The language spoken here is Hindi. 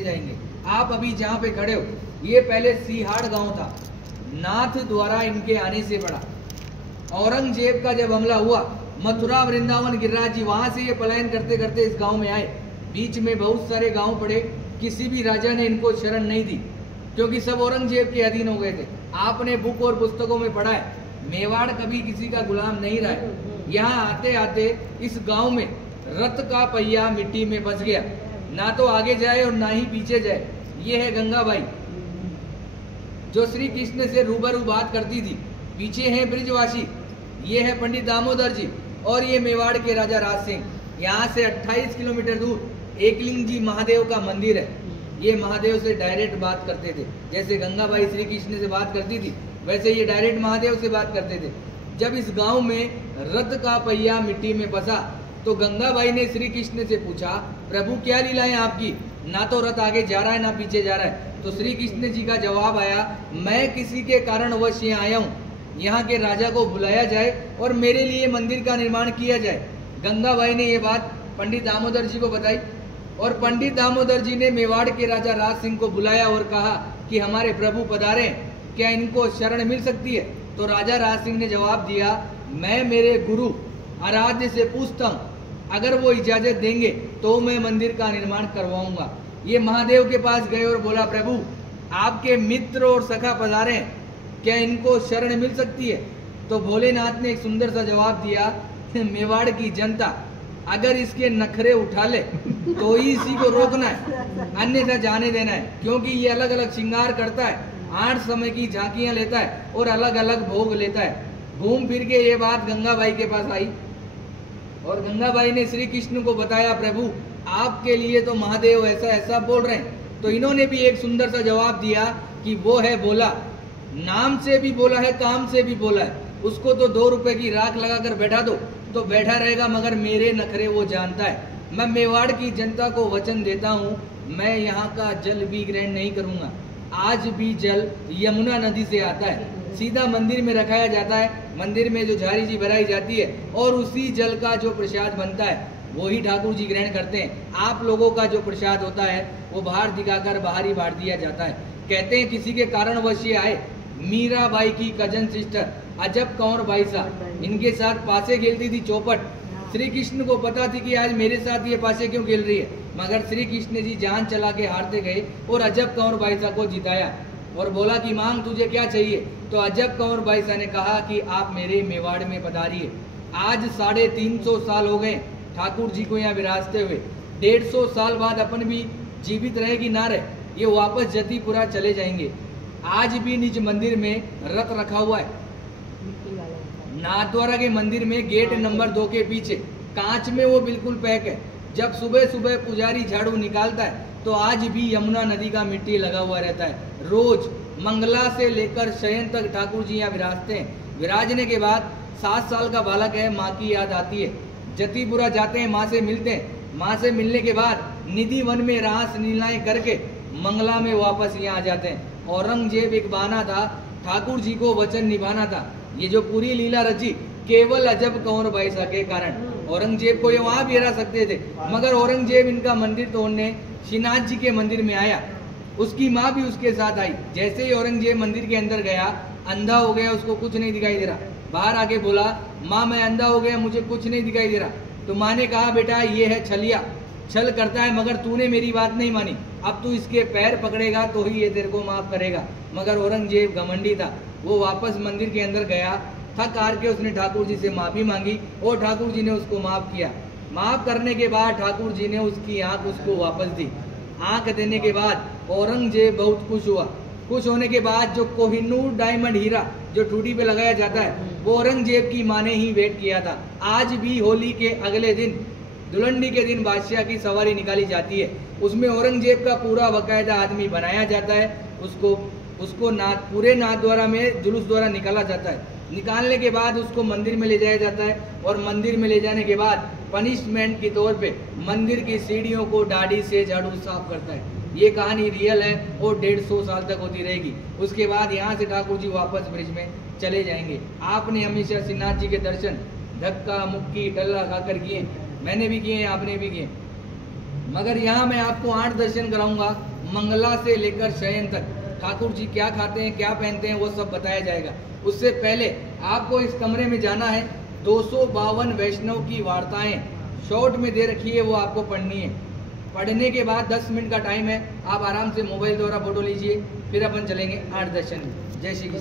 चले जाएंगे। आप अभी जहाँ पे खड़े हो, ये पहले सीहाड़ गांव था, नाथ द्वारा इनके आने से पड़ा। औरंगजेब का जब हमला हुआ, मथुरा वृंदावन गिरिराज जी वहां से ये पलायन करते करते इस गांव में आए। बीच में बहुत सारे गांव पड़े, किसी भी राजा ने इनको शरण नहीं दी, क्योंकि सब औरंगजेब के अधीन हो गए थे। आपने बुक और पुस्तकों में पढ़ा है, मेवाड़ कभी किसी का गुलाम नहीं रहा है। यहाँ आते आते इस गांव में रथ का पहिया मिट्टी में फंस गया, ना तो आगे जाए और ना ही पीछे जाए। ये है गंगाबाई, जो श्री कृष्ण से रूबरू बात करती थी। पीछे है ब्रिजवासी, ये है पंडित दामोदर जी, और ये मेवाड़ के राजा राज सिंह। यहाँ से 28 किलोमीटर दूर एकलिंग जी महादेव का मंदिर है। ये महादेव से डायरेक्ट बात करते थे, जैसे गंगाबाई श्री कृष्ण से बात करती थी, वैसे ये डायरेक्ट महादेव से बात करते थे। जब इस गांव में रथ का पहिया मिट्टी में फंसा तो गंगाबाई ने श्री कृष्ण से पूछा, प्रभु क्या लीला है आपकी, ना तो रथ आगे जा रहा है ना पीछे जा रहा है। तो श्री कृष्ण जी का जवाब आया, मैं किसी के कारणवश यहाँ आया हूँ, यहाँ के राजा को बुलाया जाए और मेरे लिए मंदिर का निर्माण किया जाए। गंगाबाई ने ये बात पंडित दामोदर जी को बताई, और पंडित दामोदर जी ने मेवाड़ के राजा राज सिंह को बुलाया और कहा कि हमारे प्रभु पधारे, क्या इनको शरण मिल सकती है। तो राजा राज सिंह ने जवाब दिया, मैं मेरे गुरु आराध्य से पूछता हूँ, अगर वो इजाजत देंगे तो मैं मंदिर का निर्माण करवाऊंगा। ये महादेव के पास गए और बोला, प्रभु आपके मित्र और सखा पधारे, क्या इनको शरण मिल सकती है। तो भोलेनाथ ने एक सुंदर सा जवाब दिया, मेवाड़ की जनता अगर इसके नखरे उठा ले तो ही इसी को रोकना है, अन्यथा जाने देना है, क्योंकि ये अलग अलग श्रृंगार करता है, 8 समय की झांकियां लेता है और अलग अलग भोग लेता है। घूम फिर के ये बात गंगाबाई के पास आई और गंगाबाई ने श्री कृष्ण को बताया, प्रभु आपके लिए तो महादेव ऐसा ऐसा बोल रहे हैं। तो इन्होंने भी एक सुंदर सा जवाब दिया कि वो है बोला, नाम से भी बोला है, काम से भी बोला है। उसको तो 2 रुपए की राख लगाकर बैठा दो तो बैठा रहेगा, मगर मेरे नखरे वो जानता है। मैं मेवाड़ की जनता को वचन देता हूँ, मैं यहाँ का जल भी ग्रहण नहीं करूँगा। आज भी जल यमुना नदी से आता है, सीधा मंदिर में रखाया जाता है, मंदिर में जो झारी जी भराई जाती है और उसी जल का जो प्रसाद बनता है वही ठाकुर जी ग्रहण करते हैं। आप लोगों का जो प्रसाद होता है वो बाहर दिखाकर बाहर ही बांट दिया जाता है। कहते हैं किसी के कारणवश ये आए, मीराबाई की कजन सिस्टर अजब कंवर बाई साहब, इनके साथ पासे खेलती थी चौपट। श्री कृष्ण को पता थी कि आज मेरे साथ ये पासे क्यों खेल रही है, मगर श्री कृष्ण जी जान चला के हारते गए और अजब कंवर बाई साहब को जिताया और बोला कि मांग तुझे क्या चाहिए। तो अजब कंवर बाई साहब ने कहा कि आप मेरे मेवाड़ में पधारिए। आज 350 साल हो गए ठाकुर जी को यहाँ विराजते हुए, 150 साल बाद अपन भी जीवित रहे कि ना रहे, ये वापस जतीपुरा चले जाएंगे। आज भी निज मंदिर में रथ रखा हुआ है, नाथद्वारा के मंदिर में गेट नंबर 2 के पीछे कांच में वो बिल्कुल पैक है। जब सुबह सुबह पुजारी झाड़ू निकालता है तो आज भी यमुना नदी का मिट्टी लगा हुआ रहता है। रोज मंगला से लेकर शयन तक ठाकुर जी यहाँ विराजते हैं। विराजने के बाद 7 साल का बालक है, माँ की याद आती है, जतीपुरा जाते हैं, माँ से मिलते हैं। माँ से मिलने के बाद निधि वन में रास लीलाएं करके मंगला में वापस यहाँ आ जाते हैं। औरंगजेब एक बहाना था, ठाकुर जी को वचन निभाना था। ये जो पूरी लीला रची केवल अजब कंवर बाई साहब के कारण। औरंगजेब को ये वहां भी हरा सकते थे, मगर औरंगजेब इनका मंदिर तोड़ने श्रीनाथ जी के मंदिर में आया। उसकी माँ भी उसके साथ आई। जैसे ही औरंगजेब मंदिर के अंदर गया, अंधा हो गया, उसको कुछ नहीं दिखाई दे रहा। बाहर आके बोला, माँ मैं अंधा हो गया, मुझे कुछ नहीं दिखाई दे रहा। तो माँ ने कहा, बेटा ये है छलिया, छल करता है, मगर तूने मेरी बात नहीं मानी, अब तू इसके पैर पकड़ेगा तो ही ये तेरे को माफ करेगा। मगर औरंगजेब घमंडी था, वो वापस मंदिर के अंदर गया, थक हार के उसने ठाकुर जी से माफी मांगी और ठाकुर जी ने उसको माफ किया। माफ करने के बाद ठाकुर जी ने उसकी आंख उसको वापस दी। आंख देने के बाद औरंगजेब बहुत खुश हुआ। खुश होने के बाद जो कोहिनूर डायमंड हीरा जो ठूठी पे लगाया जाता है वो औरंगजेब की माँ ने ही वेट किया था। आज भी होली के अगले दिन, दुलंडी के दिन बादशाह की सवारी निकाली जाती है, उसमें औरंगजेब का पूरा बाकायदा आदमी बनाया जाता है। उसको नाथ पूरे नाथद्वारा में जुलूस द्वारा निकाला जाता है। निकालने के बाद उसको मंदिर में ले जाया जाता है और मंदिर में ले जाने के बाद पनिशमेंट के तौर पे मंदिर की सीढ़ियों को दाढ़ी से झाड़ू साफ करता है। ये कहानी रियल है और 150 साल तक होती रहेगी। उसके बाद यहाँ से ठाकुर जी वापस ब्रिज में चले जाएंगे। आपने हमेशा श्रीनाथ जी के दर्शन धक्का मुक्की टल्ला खाकर किए, मैंने भी किए, आपने भी किए। मगर यहाँ मैं आपको 8 दर्शन कराऊंगा, मंगला से लेकर शयन तक। ठाकुर जी क्या खाते हैं, क्या पहनते हैं, वो सब बताया जाएगा। उससे पहले आपको इस कमरे में जाना है। 252 वैष्णव की वार्ताएं शॉर्ट में दे रखी है, वो आपको पढ़नी है। पढ़ने के बाद 10 मिनट का टाइम है, आप आराम से मोबाइल द्वारा फोटो लीजिए, फिर अपन चलेंगे 8 दर्शन। जय श्री कृष्ण।